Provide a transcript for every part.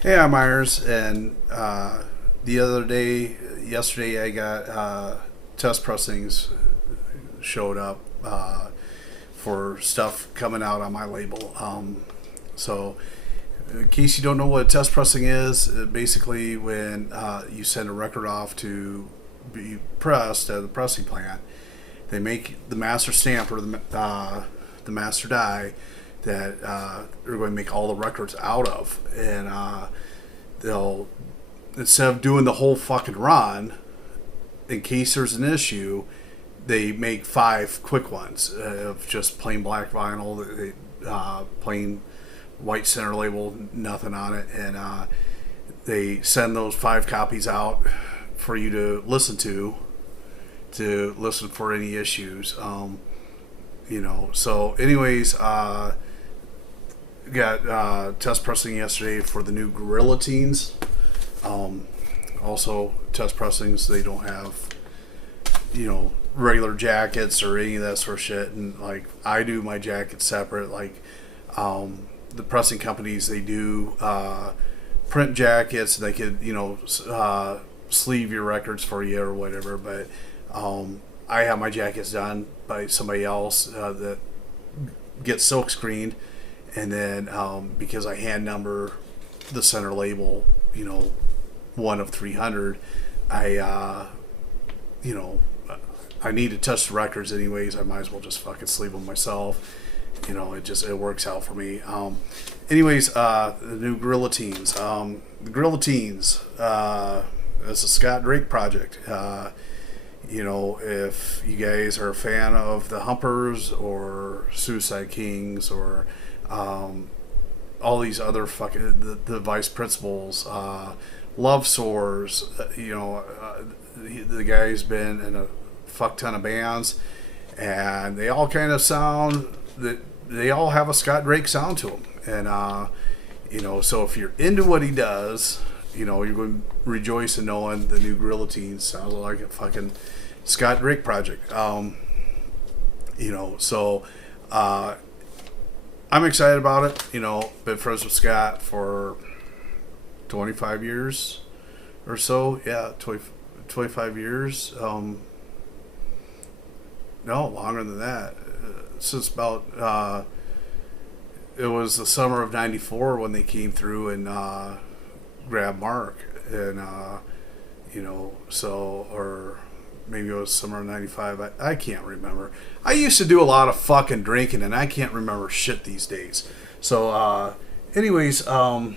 Hey, I'm Myers, and yesterday, I got test pressings showed up for stuff coming out on my label. So, in case you don't know what a test pressing is, basically when you send a record off to be pressed at the pressing plant, they make the master stamp or the master die that they're going to make all the records out of, and they'll, instead of doing the whole fucking run, in case there's an issue, they make 5 quick ones of just plain black vinyl, plain white center label, nothing on it, and they send those 5 copies out for you to listen for any issues. So anyways, got test pressing yesterday for the new Guerilla Teens. Also test pressings, they don't have regular jackets or any of that sort of shit, and like I do my jackets separate. Like the pressing companies, they do print jackets. They could sleeve your records for you or whatever, but I have my jackets done by somebody else that gets silk screened, and then because I hand number the center label, 1 of 300, I need to touch the records anyways. I might as well just fucking sleeve them myself. It works out for me. Anyways, the new Guerilla Teens. The Guerilla Teens, it's a Scott Drake project. If you guys are a fan of the Humpers or Suicide Kings or all these other fucking the Vice Principals, Love Sores, the guy's been in a fuck ton of bands, and they all kind of sound that they all have a Scott Drake sound to them, and so if you're into what he does, you're going to rejoice in knowing the new Guerilla Teens sounds like a fucking Scott Drake project. So I'm excited about it. Been friends with Scott for 25 years or so. Yeah, 25 years. No, longer than that. Since about it was the summer of '94 when they came through and grabbed Mark, and or maybe it was summer of '95. I can't remember. I used to do a lot of fucking drinking, and I can't remember shit these days. So, anyways, yeah,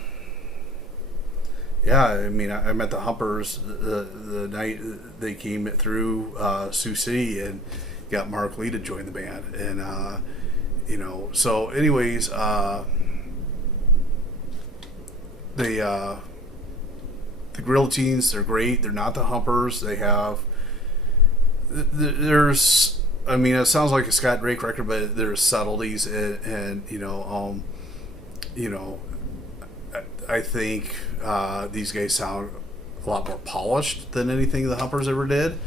I mean, I met the Humpers the night they came through Sioux City and got Mark Lee to join the band, and So, anyways, the Guerilla Teens, they're great. They're not the Humpers. They have there's, I mean, it sounds like a Scott Drake record, but there's subtleties, and I think these guys sound a lot more polished than anything the Humpers ever did.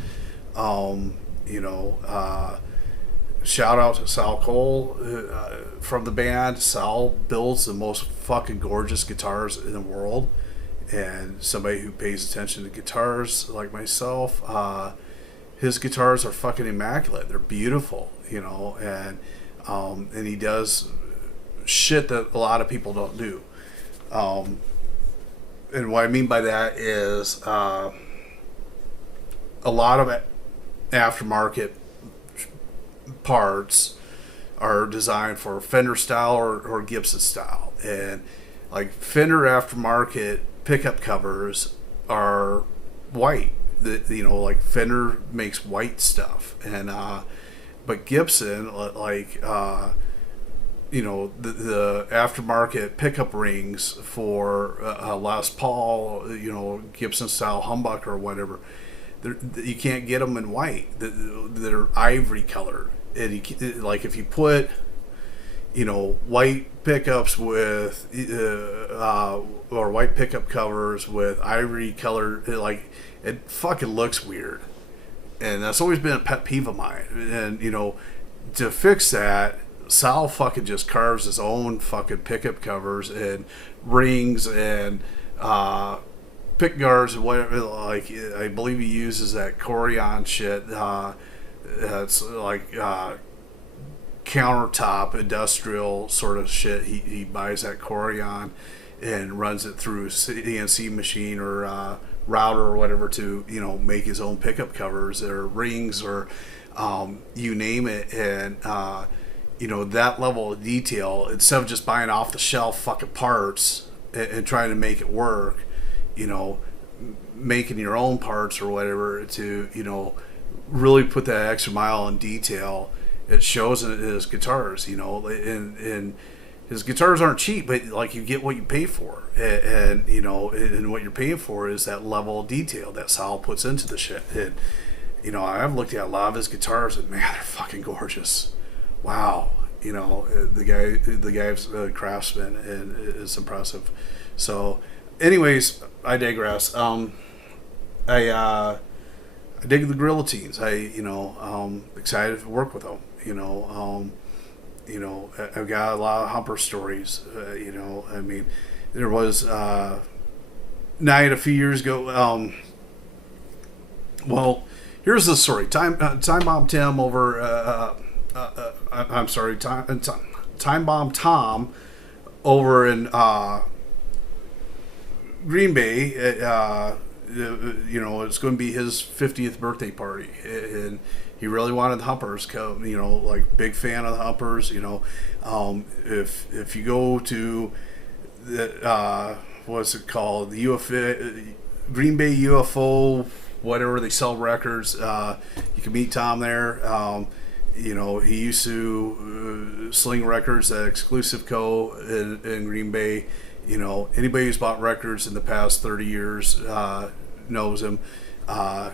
Shout out to Sal Cole from the band. Sal builds the most fucking gorgeous guitars in the world, and somebody who pays attention to guitars like myself, his guitars are fucking immaculate. They're beautiful, and he does shit that a lot of people don't do. And what I mean by that is a lot of aftermarket parts are designed for Fender style or Gibson style, and like Fender aftermarket pickup covers are white. Like Fender makes white stuff, and but Gibson, like the aftermarket pickup rings for Les Paul, Gibson style humbucker or whatever, you can't get them in white. They're ivory colored, and like if you put white pickups with or white pickup covers with ivory color, it fucking looks weird, and that's always been a pet peeve of mine. And to fix that, Sal fucking just carves his own fucking pickup covers and rings and pick guards and whatever. Like I believe he uses that Corian shit. It's like countertop industrial sort of shit. He buys that Corian and runs it through a CNC machine or router or whatever to make his own pickup covers or rings or you name it. And that level of detail, instead of just buying off the shelf fucking parts and trying to make it work, making your own parts or whatever to really put that extra mile in detail. It shows in his guitars, and his guitars aren't cheap, but like you get what you pay for, and what you're paying for is that level of detail that Sal puts into the shit. And I've looked at a lot of his guitars, and man, they're fucking gorgeous. Wow, the guy's a craftsman, and it's impressive. So, anyways, I digress. I dig the Guerilla Teens. Excited to work with them. I've got a lot of Humper stories. There was night a few years ago. Well, here's the story. Time Bomb Tim over. I'm sorry. Time Bomb Tom over in Green Bay. It's going to be his 50th birthday party, and he really wanted the Humpers. Like big fan of the Humpers. If you go to the what's it called, the UFO, Green Bay UFO, whatever, they sell records. You can meet Tom there. He used to sling records at Exclusive Co. in Green Bay. Anybody who's bought records in the past 30 years knows him.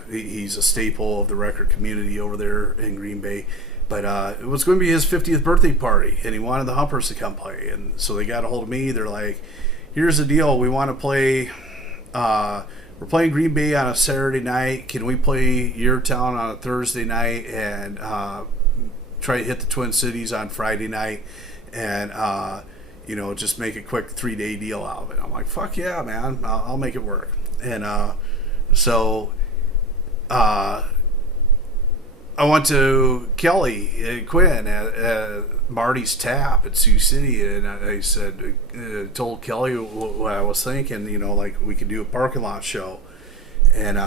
He's a staple of the record community over there in Green Bay. But it was going to be his 50th birthday party, and he wanted the Humpers to come play. And so they got a hold of me. They're like, here's the deal. We want to play... we're playing Green Bay on a Saturday night. Can we play your town on a Thursday night and try to hit the Twin Cities on Friday night and... just make a quick 3-day deal out of it. I'm like, fuck yeah, man, I'll make it work. And so I went to Kelly Quinn at Marty's Tap at Sioux City, and I said, told Kelly what I was thinking. Like we could do a parking lot show, and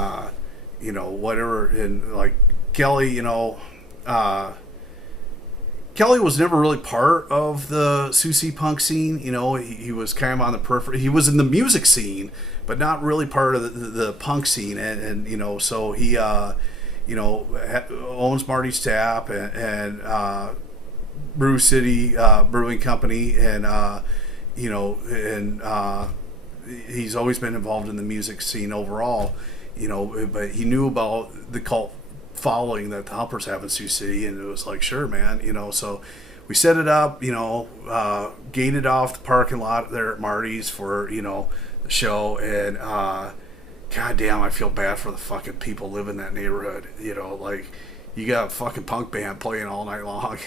whatever. And like Kelly, Kelly was never really part of the Sioux punk scene. He was kind of on the periphery. He was in the music scene, but not really part of the punk scene. And so he, owns Marty's Tap and Brew City Brewing Company. And, he's always been involved in the music scene overall, but he knew about the cult following that the Humpers have in Sioux City, and it was like, sure, man, so we set it up, gated off the parking lot there at Marty's for, the show, and goddamn, I feel bad for the fucking people living in that neighborhood, like, you got a fucking punk band playing all night long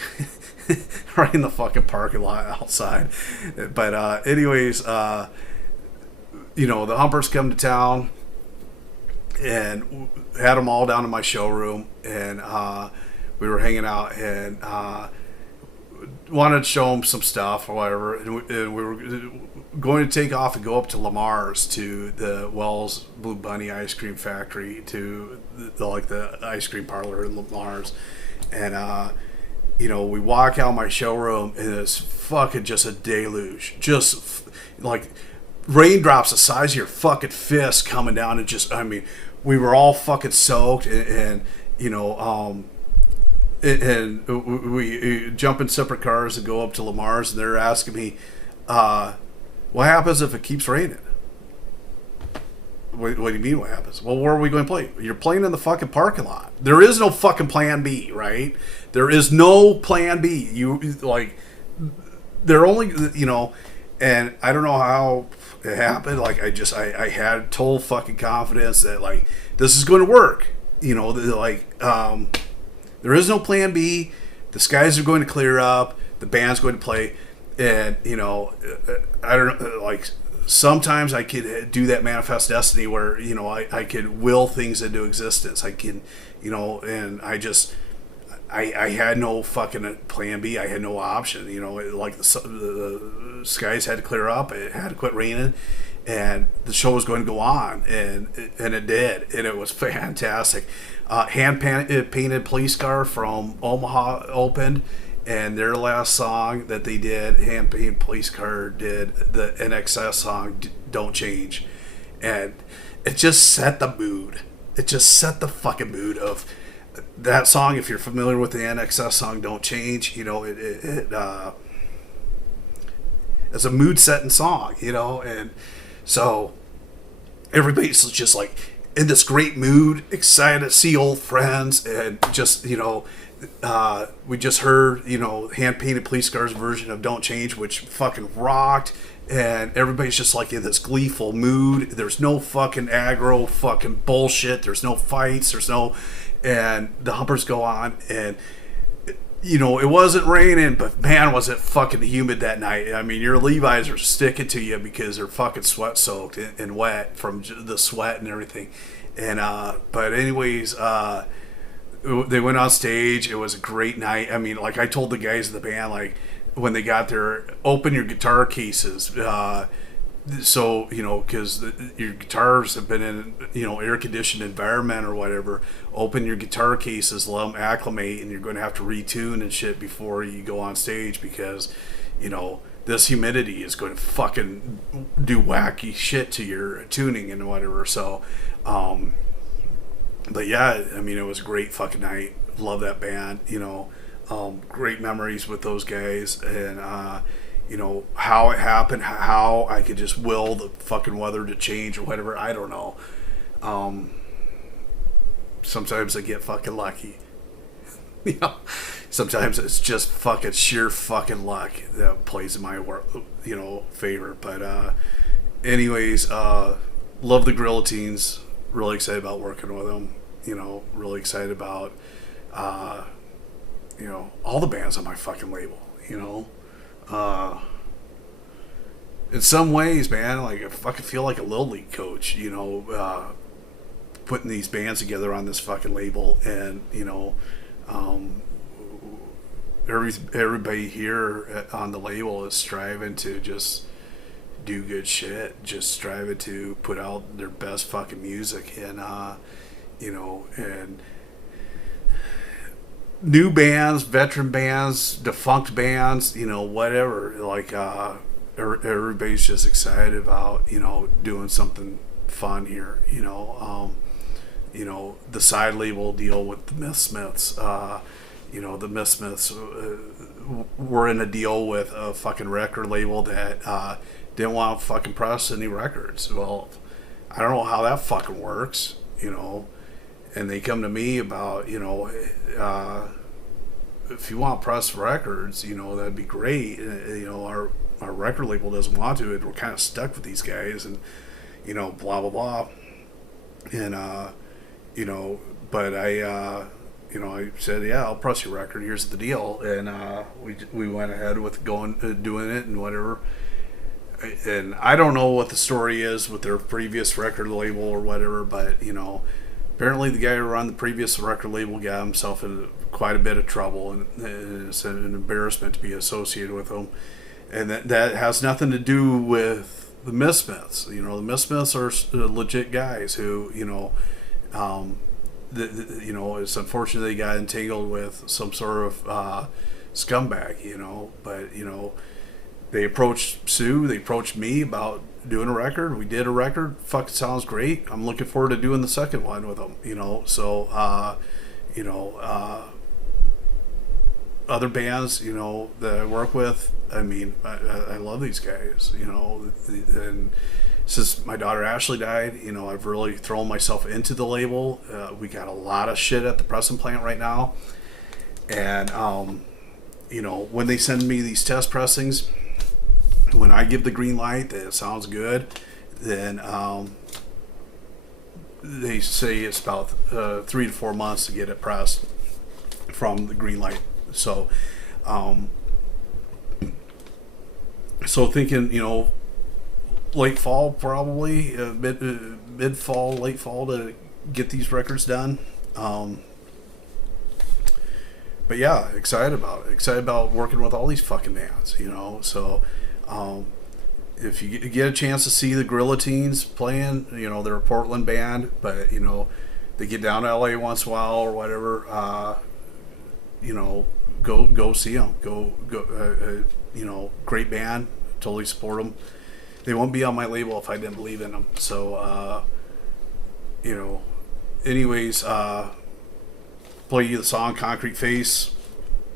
right in the fucking parking lot outside, but anyways, the Humpers come to town, and had them all down in my showroom, and we were hanging out, and wanted to show them some stuff or whatever, and we were going to take off and go up to Lamar's, to the Wells Blue Bunny ice cream factory, to the ice cream parlor in Lamar's, and we walk out of my showroom, and it's fucking just a deluge, just like raindrops the size of your fucking fist coming down, and just, we were all fucking soaked, and we jump in separate cars and go up to Lamar's, and they're asking me, what happens if it keeps raining? What do you mean what happens? Well, where are we going to play? You're playing in the fucking parking lot. There is no fucking plan B, right? There is no plan B. They're only, and I don't know how it happened. Like, I had total fucking confidence that, like, this is going to work. There is no plan B. The skies are going to clear up. The band's going to play. And, I don't know, like, sometimes I could do that manifest destiny where, you know, I could will things into existence. I can, you know, and I had no fucking plan B. I had no option. You know, like the skies had to clear up. It had to quit raining, and the show was going to go on, and it did, and it was fantastic. Hand painted police car from Omaha opened, and their last song that they did, Hand Painted Police Car did the NXS song Don't Change, and it just set the mood. It just set the fucking mood of that song. If you're familiar with the NXS song Don't Change, you know, it's a mood setting song, you know, and so everybody's just like in this great mood, excited to see old friends, and just, you know, we just heard, you know, Hand Painted Police Car's version of Don't Change, which fucking rocked, and everybody's just like in this gleeful mood. There's no fucking aggro fucking bullshit. There's no fights. And the humpers go on, and, you know, it wasn't raining, but man, was it fucking humid that night. I mean, your Levi's are sticking to you because they're fucking sweat soaked and wet from the sweat and everything. And, but anyways, they went on stage. It was a great night. I mean, like I told the guys in the band, like when they got there, open your guitar cases. So, you know, because your guitars have been in, you know, air-conditioned environment or whatever. Open your guitar cases, let them acclimate, and you're going to have to retune and shit before you go on stage because, you know, this humidity is going to fucking do wacky shit to your tuning and whatever. So, but yeah, I mean, it was a great fucking night. Love that band, you know. Great memories with those guys, and you know, how it happened, how I could just will the fucking weather to change or whatever, I don't know. Sometimes I get fucking lucky. You know, sometimes it's just fucking sheer fucking luck that plays in my you know, favor. But anyways, love the Guerilla Teens. Really excited about working with them. You know, really excited about you know, all the bands on my fucking label. You know. In some ways, man, like I fucking feel like a little league coach, you know, putting these bands together on this fucking label, and you know, everybody here on the label is striving to just do good shit, just striving to put out their best fucking music, and you know, and new bands, veteran bands, defunct bands, you know, whatever. Like, everybody's just excited about, you know, doing something fun here. You know, the side label deal with the Mythsmiths. You know, the Mythsmiths were in a deal with a fucking record label that didn't want to fucking press any records. Well, I don't know how that fucking works. You know. And they come to me about, you know, if you want to press records, you know, that'd be great. You know, our record label doesn't want to. We're kind of stuck with these guys, and, you know, blah, blah, blah. And, you know, but you know, I said, yeah, I'll press your record. Here's the deal. And we went ahead with doing it and whatever. And I don't know what the story is with their previous record label or whatever, but, you know, apparently the guy who ran the previous record label got himself in quite a bit of trouble, and it's an embarrassment to be associated with him. And that has nothing to do with the Mythsmiths. You know, the Mythsmiths are legit guys who, you know, you know, it's unfortunate they got entangled with some sort of scumbag, you know, but, you know, they approached Sioux, they approached me about doing a record. We did a record. Fucking sounds great. I'm looking forward to doing the second one with them, you know. So, you know, other bands, you know, that I work with, I mean, I love these guys, you know. And since my daughter Ashley died, you know, I've really thrown myself into the label. We got a lot of shit at the pressing plant right now. And, you know, when they send me these test pressings, when I give the green light that it sounds good, then they say it's about 3 to 4 months to get it pressed from the green light. So, so thinking, you know, late fall, probably mid fall, late fall to get these records done. But yeah, excited about it. Excited about working with all these fucking bands, you know. So if you get a chance to see the Guerilla Teens playing, you know, they're a Portland band, but you know, they get down to LA once in a while or whatever. You know, go see them. Go. You know, great band. Totally support them. They won't be on my label if I didn't believe in them. So, you know, anyways, play you the song "Concrete Face"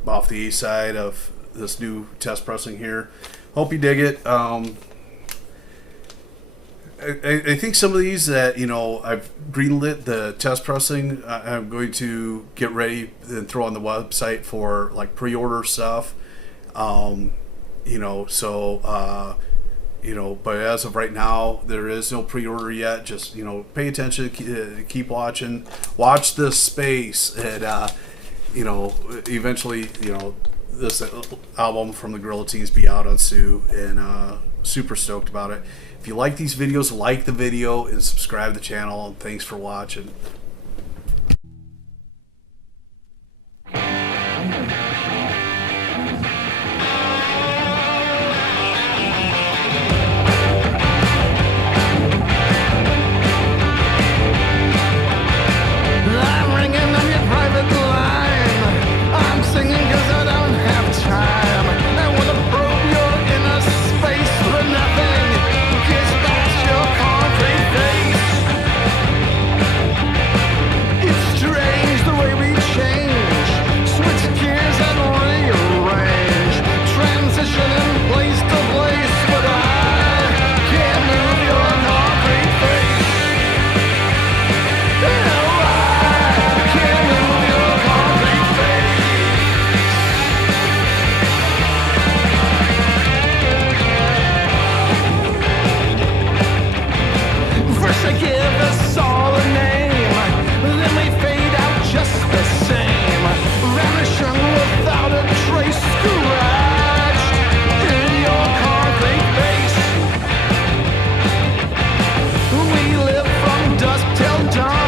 off the A side of this new test pressing here. Hope you dig it. I think some of these that, you know, I've greenlit the test pressing, I'm going to get ready and throw on the website for like pre-order stuff. You know, so you know, but as of right now, there is no pre-order yet. Just, you know, pay attention, keep watching, watch this space, and you know, eventually, you know, this album from the Guerilla Teens be out on Sioux, and super stoked about it. If you like these videos, like the video and subscribe to the channel, and thanks for watching. Till dawn.